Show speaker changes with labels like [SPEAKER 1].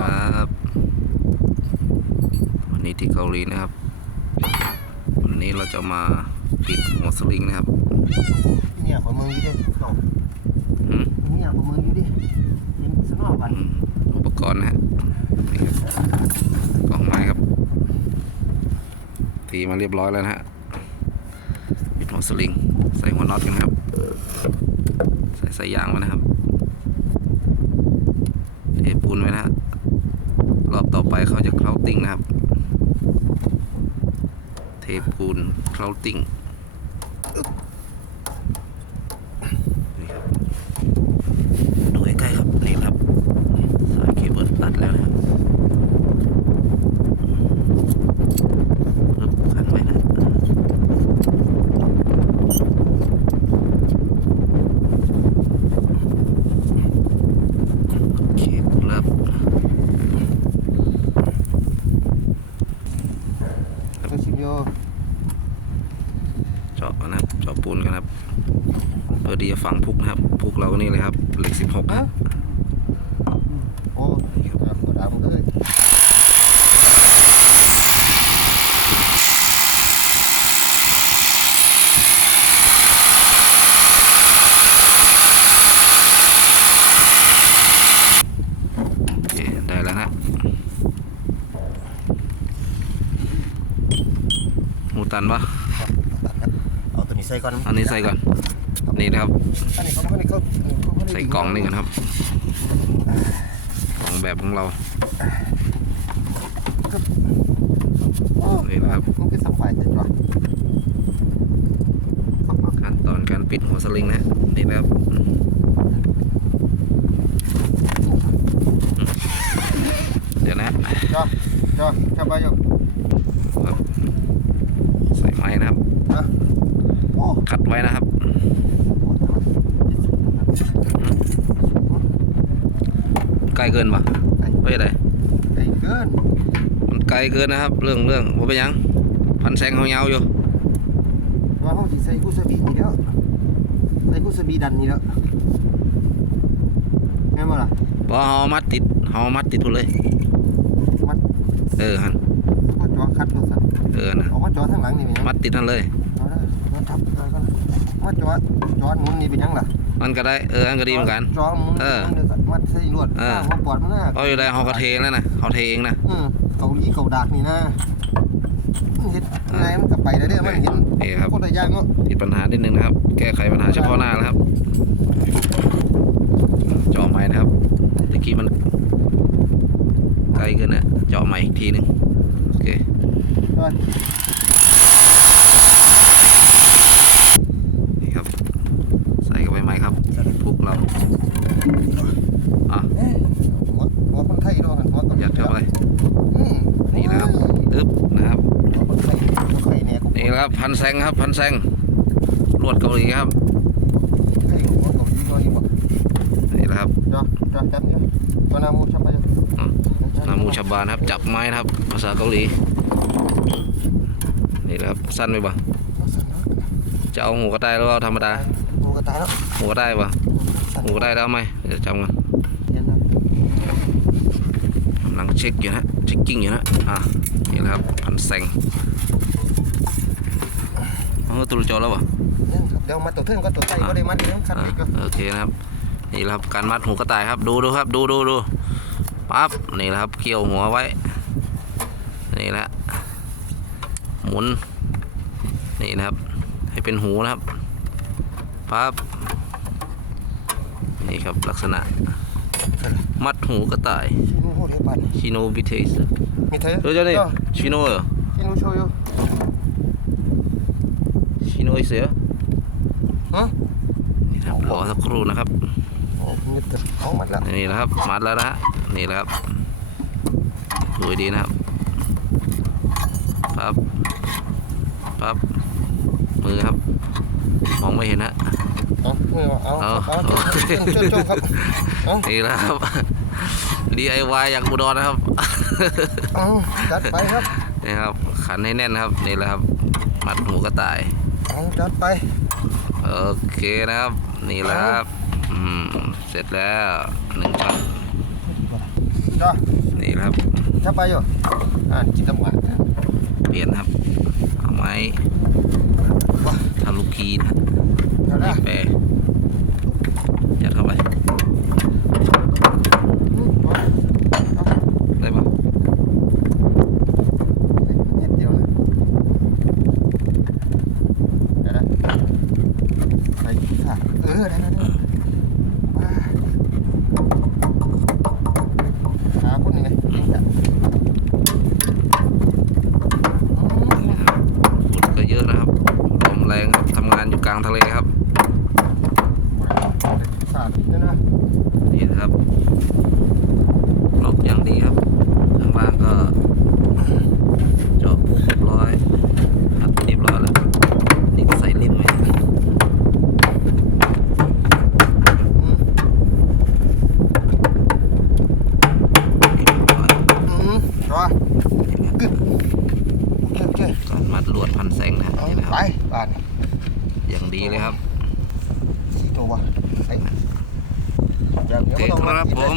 [SPEAKER 1] ครับ วันนี้ที่เกาหลีนะครับ วันนี้เราจะมาปิดหัวสลิงนะครับ
[SPEAKER 2] เนี่ยของมึงอยู่ดิเนาะ
[SPEAKER 1] อืม
[SPEAKER 2] เนี่ยของมึงอยู่ดิยินสนอกวัน
[SPEAKER 1] อืมอุปกรณ์นะฮะนี่ครับกล่องไม้ครับตีมาเรียบร้อยแล้วนะฮะปิดหัวสลิง ใส่หัวน็อตกันครับ ใส่สายยางไว้นะครับเทปูนไว้นะฮะ รอบต่อไปเขาจะเคล้าติ้งนะครับ เทปูนเคล้าติ้งนี่ครับดูใกล้ๆครับนี่ครับสายเคเบิลตัดแล้วนะครับปึ๊บขันไว้นะโอเคครับ
[SPEAKER 2] ตัวชิมโย
[SPEAKER 1] เจาะนะครับเจาะปูนกันครับ เพื่อที่จะฝังพุกนะครับ พุกเรานี่เลยครับเหล็กสิบหกครับ
[SPEAKER 2] โอ้ครับตัวดำเลย
[SPEAKER 1] โอเคได้แล้วนะหมูตันปะ
[SPEAKER 2] ตัดครับเอาตัวนี้ใส่ก่อน
[SPEAKER 1] อันนี้ใส่ก่อน นี่นะครับ
[SPEAKER 2] อันนี้เขาอันนี้เขาเขา
[SPEAKER 1] ใส่กล่องนี่กันครับ กล่องแบบของเรานี่นะครับ
[SPEAKER 2] มันคือสับไฟเสร็จหรอ
[SPEAKER 1] ขั้นตอนการปิดหัวสลิงนะนี่นะครับอืมเดี๋ยวนะ
[SPEAKER 2] จ้าจ้าจับไปอยู่
[SPEAKER 1] ครับใส่ไม้นะครับ
[SPEAKER 2] นะโอ้
[SPEAKER 1] ขัดไว้นะครับ ไกลเกินปะไม่ใช่ไร
[SPEAKER 2] ไอ้เกิน
[SPEAKER 1] มันไกลเกินนะครับ เรื่องเรื่องว่าเป็นหยัง พันแซงเขายาวอยู่
[SPEAKER 2] ว่าห้องที่ใส่กุศบีนี่แล้วใส่กุศบีดันนี่แล้วแม่นบ่ล่ะ
[SPEAKER 1] พอเขามัดติดเขามัดติดพุ่นเลย
[SPEAKER 2] มัด
[SPEAKER 1] เออฮัน
[SPEAKER 2] ก็จอคัดตัวสั่น
[SPEAKER 1] เออนะ
[SPEAKER 2] ออกมาจอทางหลังนี่เป็นยัง
[SPEAKER 1] มัดติดนั่นเลย
[SPEAKER 2] เอาได้เอาทับเอากันมาจอจอหมุนนี่เป็นยังล่ะ
[SPEAKER 1] มันก็ได้เอออันก็ดีเหมือนกัน
[SPEAKER 2] จอหมุน
[SPEAKER 1] เออ
[SPEAKER 2] เดี๋ยวก็มัดใส่ลวด
[SPEAKER 1] เออ
[SPEAKER 2] หัวปอดมันน่ะ
[SPEAKER 1] เอาอยู่ได้เขาก็เทแล้วนะเขาเทเองนะ
[SPEAKER 2] อืมเกาหลีเกาดากนี่นะมันเห็นไงมันก็ไปได้เด้อมันเห็น
[SPEAKER 1] นี่ครับ
[SPEAKER 2] โคตรยากเนาะ
[SPEAKER 1] ติดปัญหานิดนึงนะครับ แก้ไขปัญหาเฉพาะหน้าแล้วครับ เจาะใหม่นะครับตะกี้มันไกลเกินนะเจาะใหม่อีกทีหนึงโอเค
[SPEAKER 2] ไป
[SPEAKER 1] นี่ครับ ใส่เข้าไปใหม่ครับพุกเราอะ
[SPEAKER 2] หัวหัวคนไทยด้วยกันหัวคน
[SPEAKER 1] ยัดเข้าไป
[SPEAKER 2] อืม
[SPEAKER 1] นี่นะครับอึ๊บนะครับ
[SPEAKER 2] หัวคนไทยคนไทยเนี่ยกู
[SPEAKER 1] นี่นะ ครับ พันแซงครับ พันแซงลวดเกาหลีครับ
[SPEAKER 2] ไทยหัวเกาหลีด้วยอยู่บ่
[SPEAKER 1] นี่นะครับ
[SPEAKER 2] จอจอจับเนี่ยตัวนามูชับไป
[SPEAKER 1] อะนามูชาบานครับ จับไม้นะครับ ภาษาเกาหลีนี่นะครับสั้นไปปะจะเอาหูกระต่ายหรือเอาธรรมดา
[SPEAKER 2] หูกระต่ายแล้ว
[SPEAKER 1] หูกระต่ายปะหูกระต่ายแล้วไหมเดี๋ยวจำกัน
[SPEAKER 2] เย็นนะ
[SPEAKER 1] กำลังเช็คอยู่นะเช็คกิ้งอยู่นะอะนี่แหละครับพันแซง เออตุลจอแล้วปะ
[SPEAKER 2] เดี๋ยวมาตัวเทิงก็ตัวไทยก็ได้มัดเองคัด
[SPEAKER 1] อะ
[SPEAKER 2] อีกก็
[SPEAKER 1] โอเคนะครับนี่แหละครับการมัดหูกระต่ายครับดูดูครับ ดูดูดูปั๊บนี่แหละครับเกี่ยวหัวไว้ นี่แหละหมุนนี่นะครับ ให้เป็นหูนะครับปั๊บนี่ครับลักษณะ มัดหูกระต่าย
[SPEAKER 2] ชิโนโหเทปัน
[SPEAKER 1] ชิโนบิเทส
[SPEAKER 2] มีเธอ
[SPEAKER 1] เออเจ้านี่ชิโนเหรอ
[SPEAKER 2] ชิโนโชยุ
[SPEAKER 1] ชิโนอีเสือ
[SPEAKER 2] ฮะ
[SPEAKER 1] นี่ครับรอสักครู่นะครับ
[SPEAKER 2] โอ้มีแต่เอาหมดแล้ว
[SPEAKER 1] นี่นะครับ มัดแล้วนะฮะนี่แหละครับดูให้ดีนะครับปั๊บปั๊บมือครับ มองไม่เห็นฮะ
[SPEAKER 2] เอาเอา
[SPEAKER 1] เอา
[SPEAKER 2] เอา
[SPEAKER 1] เอา
[SPEAKER 2] เชิญเชิญเชิญครับเอา
[SPEAKER 1] นี่แหละครับ DIY อย่างอุดรนะครับ
[SPEAKER 2] เอาจัดไปครับ
[SPEAKER 1] นี่ครับขันให้แน่นนะครับ นี่แหละครับ มัดหูกระต่าย
[SPEAKER 2] เอา จัดไป
[SPEAKER 1] โอเคนะครับ นี่แหละครับอืมเสร็จแล้วหนึ่งช็อต
[SPEAKER 2] จ้ะ
[SPEAKER 1] นี่แครับ
[SPEAKER 2] จับไปอยู่อ่าจิตตำหวะ
[SPEAKER 1] เปลี่ยนครับ เอาไม้ทะลุกีน การมัดลวดพันแสงนะนี่นะครับ
[SPEAKER 2] ไป
[SPEAKER 1] บาอย่างดีเลยครับ
[SPEAKER 2] สีตัวไป
[SPEAKER 1] โอ
[SPEAKER 2] เค
[SPEAKER 1] ครับผม